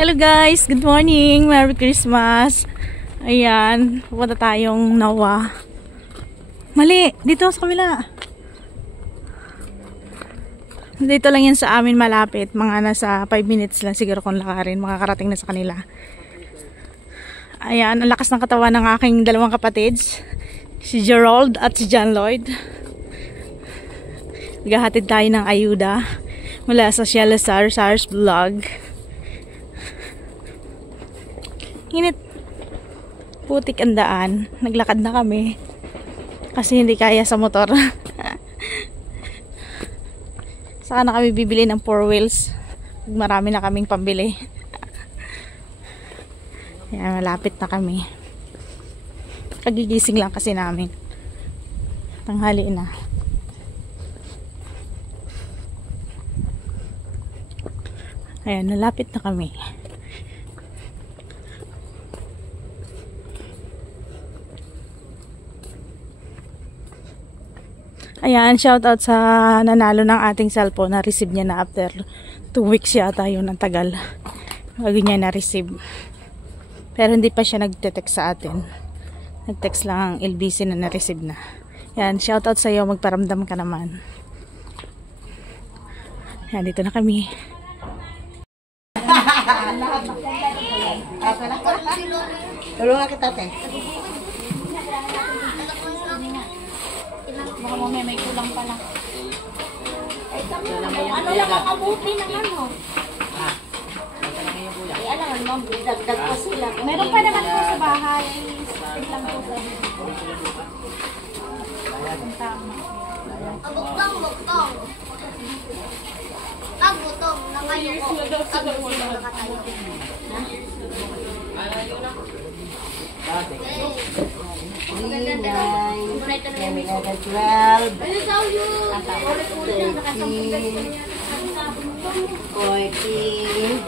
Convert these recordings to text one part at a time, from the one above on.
Hello guys, good morning, Merry Christmas. Ayan, pupunta tayong Nawa. Mali, dito sa kabila. Dito lang yan sa amin malapit, mga nasa 5 minutes lang siguro kung lakarin, makakarating na sa kanila. Ayan, ang lakas ng katawan ng aking dalawang kapatid, si Gerald at si John Lloyd. Naghahatid tayo ng ayuda mula sa Sheila Sars Vlog. Init, putik ang daan. Naglakad na kami kasi hindi kaya sa motor. Saka na kami bibili ng 4 wheels. Marami na kaming pambili. Yan, malapit na kami. Kagigising lang kasi namin. Tanghali na. Ayan, malapit na kami. Ayan, shoutout sa nanalo ng ating cellphone. Na-receive niya na after 2 weeks yata yun, ang tagal. Bago niya na-receive. Pero hindi pa siya nag-text sa atin. Nag-text lang ang LBC na na-receive na. Ayan, shoutout sa iyo. Magparamdam ka naman. Ayan, dito na kami. Tulungan kita, te. Baka mamaya may kulang pala. Ano lang ang abuti ng ano? Alam mo, dagdag pa sila. Meron pa naman po sa bahay. Step lang po sa tama. Bugtong. Ang butong na kayo ko. Ang butong na katayo ko. Kami na 12. 40.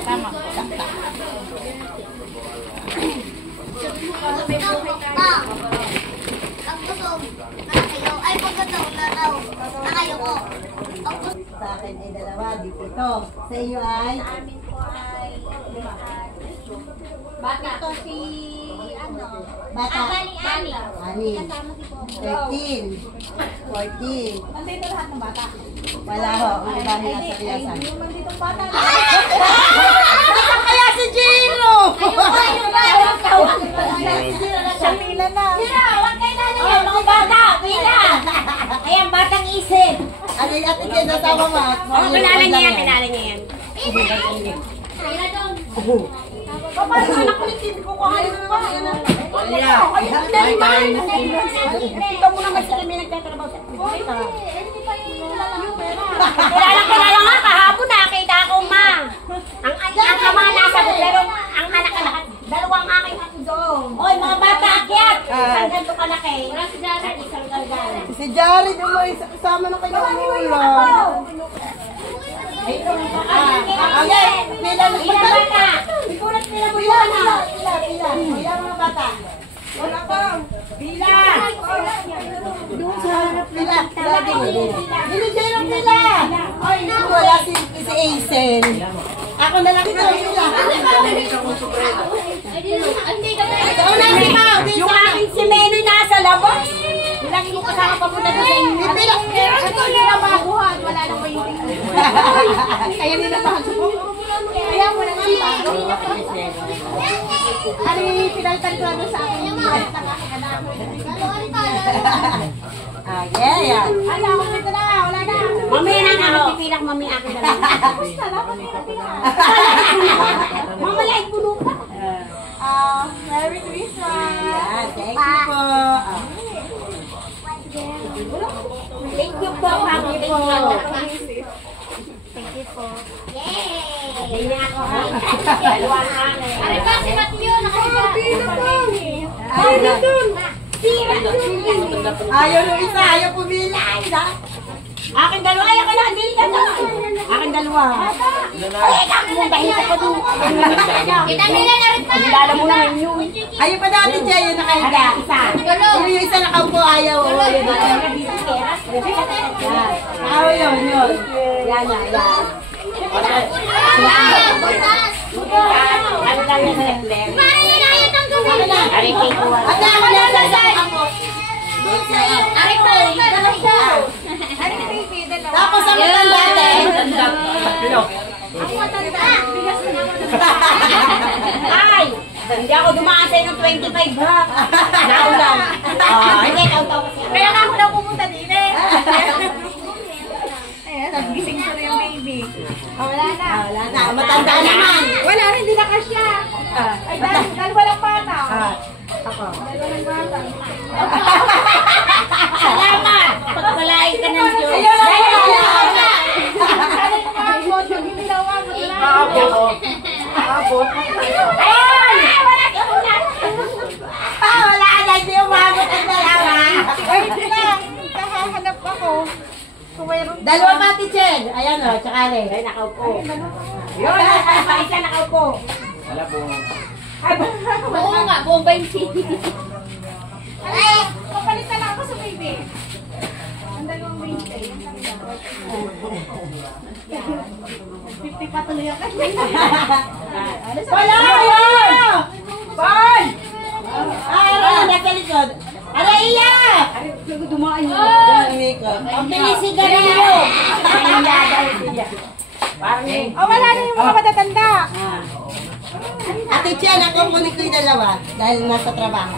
Tama. Ang butong na kayo. Ay, pagkatong na daw. Na kayo ko. Sa akin ay 2, di 7. Sa inyo ay? Sa amin po ay bata. Ito si ano? Bata. Ani. Ani. 13. 14. Nandito lahat ng bata. Wala ho. Ang iba nila sa kiyasan. Nandito bata. Nasaan kaya si Gino? Ayun ba? Siyang pila na. Sira, huwag kayo na yan. Mga bata, pila. Ayan, batang isip. Ano yung ate Jen? Nasama mo? Pinala niya yan. Pila doon. Paano anak ko yung TV ko kahalit pa? Ikaw mo naman sila may nagtatrabaho sa pagkita. Kilala nga, kahapon nakita ko, ma. Ang ama nasa pero ang anak lahat. Dalawang aking ato doon. Oy, mga bata, akyat. Isang ganito kalaki. Si Jared, isang galgal. Si Jared, kasama na kayo ng ulo. Ilang bata? Ikulat nila mo yan, ha? Pila. Ilang mga bata? Wala pa. Pila. Pila. Binigay ng pila. Wala si Aisen. Ako na lang ito. Pila. Yung aking si Menoy nasa labas. Lagi mo kasama pa punta doon sa inyo. Pila. Ito nila baguhan. Wala nang may Kaya nila bago. Kaya mo na nga bago. Ano yung pinalitan ko na sa akin? Yeah. Ano, ito na. Wala na. Mamaya na nga. Magpipilak mami akin na lang. Mamalain puno ka. Merry Christmas! Thank you po. Thank you po. Thank you po. Thank you po. Yay! Hindi na ako. Dalawang akin. Ano ba si Matthew? Nakalipa. Ayaw nung isa, ayaw pumila. Akin dalawa. Ayaw ka na. Hindi ka na. Akin 2. Ay, ikaw. Bahita ko doon. Kita nila na rin pa. Kilala mo naman yun. Ayun pa dati siya yung nakahiga. Isa. Yung isa nakaupo, ayaw. Ayaw yun. Yan. Maria Settler. Ari kay ko. Ate, ako na sa ako. Ari ko. Tapos ang matanda din. Ay! Hindi ako dumaan sa'yo ng 25 ha. Naulang. Hindi, taon-taon kasi. Kaya nga ako na pumunta din eh. Ayan, nagising ko na yung baby. Wala na. Matanda naman. Wala rin, hindi na kasya. Ay, dahil walang bata. Ako. Salamat! Pagpalain ka ng Diyos. Ayun, wala na. Hindi umabot ang dalawa. Wait lang, nakahanap ako. Kung mayroon Dalawa pati, Chen. Ayan o, tsaka rin. Ay, nakaupo. Yun, pa isa nakaupo. Wala po. Oo nga, buong 20. Ay, kapalit na lang ako sa baby. Ang dalawang baby. 50 pa tuloy ako. Wala! Wala! Paul! Ay, nasa likod. Araya! Dumaan yun. Ang pinisigarilyo. Oh, wala na yung mga matatanda. Ate Chen, ako kunin ko yung dalawa dahil nasa trabaho.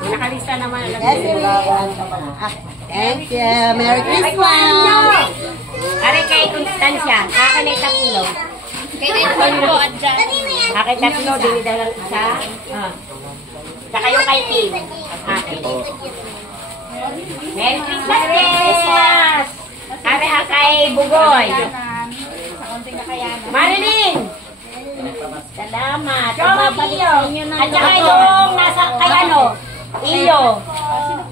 Nakalista naman. Yes, thank you. Merry Christmas! Ari kay Constancia, akin ay tatlo. Akin tatlo, dinidalang isa. Saka yung kay Kim. Akin. Merry Christmas! Ari kay Bugoy. Marilyn! Salamat. Mabalik sa inyo na. At saka yung nasa kay ano? Iyo.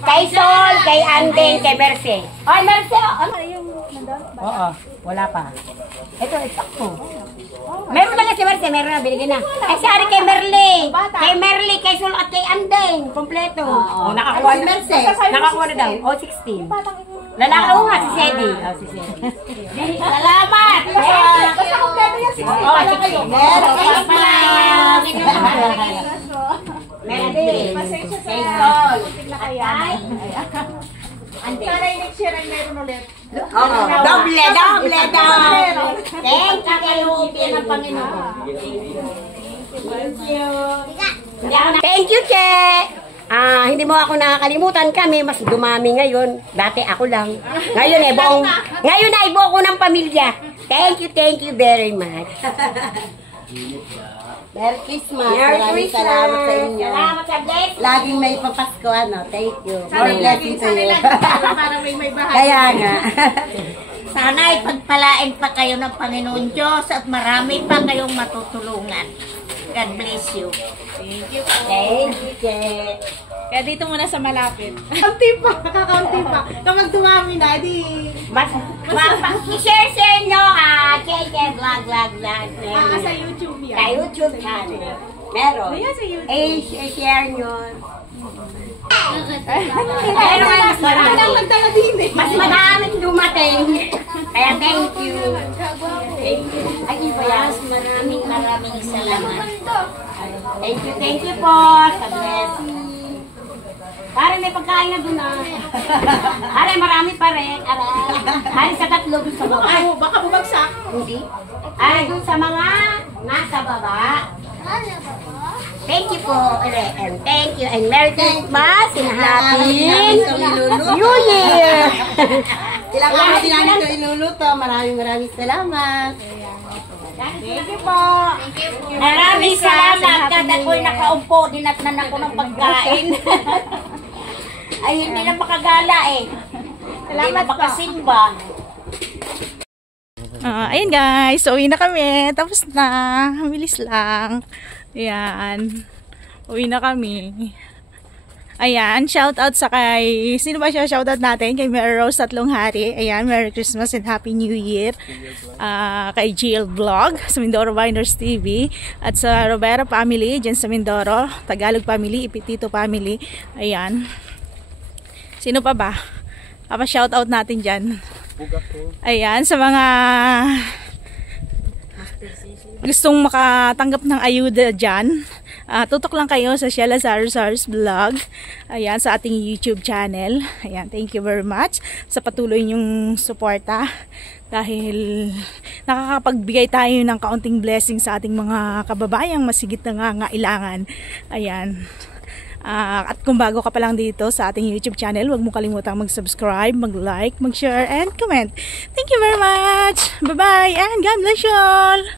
Kay Sol, kay Anden, kay Merce. Ay, Merce! Ano yung nandun? Oo, wala pa. Ito, eksakto. Meron na si Merce, meron na, binigyan na. Ay, sari kay Merle. Kay Merle, kay Sol at kay Anden. Kompleto. Oo, nakakuha na. Merce. Nakakuha na daw. O, 16. Lalaki ko nga, si Sedi. O, si Sedi. Salamat! Basta kompleto yan si Oo, 16. Merry Christmas! Merle. Pasensya sa Kay Sol. kunting na kaya. Anden. Sana yung next year ay meron ulit. Oo, doble. Thank you kayo, Pia ng Panginoon. Thank you, Che. Hindi mo ako nakakalimutan kami, mas dumami ngayon. Dati ako lang. Ngayon ay buo ko ng pamilya. Thank you very much. Merry Christmas! Maraming salamat sa inyo. Salamat sa blessing. Laging may papasko, ano? Thank you. More blessing to you. Para may bahay. Kaya nga. Sana ipagpalain pa kayo ng Panginoon Diyos at marami pa kayong matutulungan. God bless you. Thank you po. Thank you, Che. Kaya dito muna sa malapit. Kaunti pa, kakaunti pa. Kapag dumami na, di... I-share nyo, Che, vlog. sa YouTube yan. Sa YouTube channel. Meron. Ayan sa YouTube. I-share nyo. Pero mas marami. nagdala din eh. Mas maraming dumating. Kaya thank you. Ay, iba yan. Maraming salamat. Thank you po. Sa blessing. Pare, may pagkain na doon Pare, marami pa rin. Pare, sa tatlo doon sa baba. Ay, baka bumagsak. Hindi. Ay, doon sa mga nasa baba. Thank you po. And thank you. And Merry Christmas and Happy New Year. Ilang araw din namin ito iluluto. Maraming salamat. Thank you po. Maraming salamat. Kada ako'y nakaupo, dinatnan ako ng pagkain. Ay, hindi na makagala eh. Hindi na makasimba. Ayun guys, so uwi na kami. Tapos na. Bilis lang. Ayan. Uwi na kami. Ayan, shoutout sa kay... Sino ba siya shoutout natin? Kay Mary Rose Tatlong Hari. Ayan, Merry Christmas and Happy New Year. Kay GL Vlog, sa Mindoro Binders TV. At sa Robera Family, dyan sa Mindoro. Tagalog Family, Ipitito Family. Ayan. Sino pa ba? Papa-shoutout natin dyan. Ayan, sa mga gustong makatanggap ng ayuda dyan, tutok lang kayo sa Sheila Sarsars Vlog. Ayan, sa ating YouTube channel. Ayan, thank you very much sa patuloy niyong suporta. Dahil nakakapagbigay tayo ng kaunting blessing sa ating mga kababayang masigit na nangangailangan. Ayan. At kung bago ka pa lang dito sa ating YouTube channel, huwag mo kalimutang mag-subscribe, mag-like, mag-share, and comment. Thank you very much! Bye-bye! And God bless you all!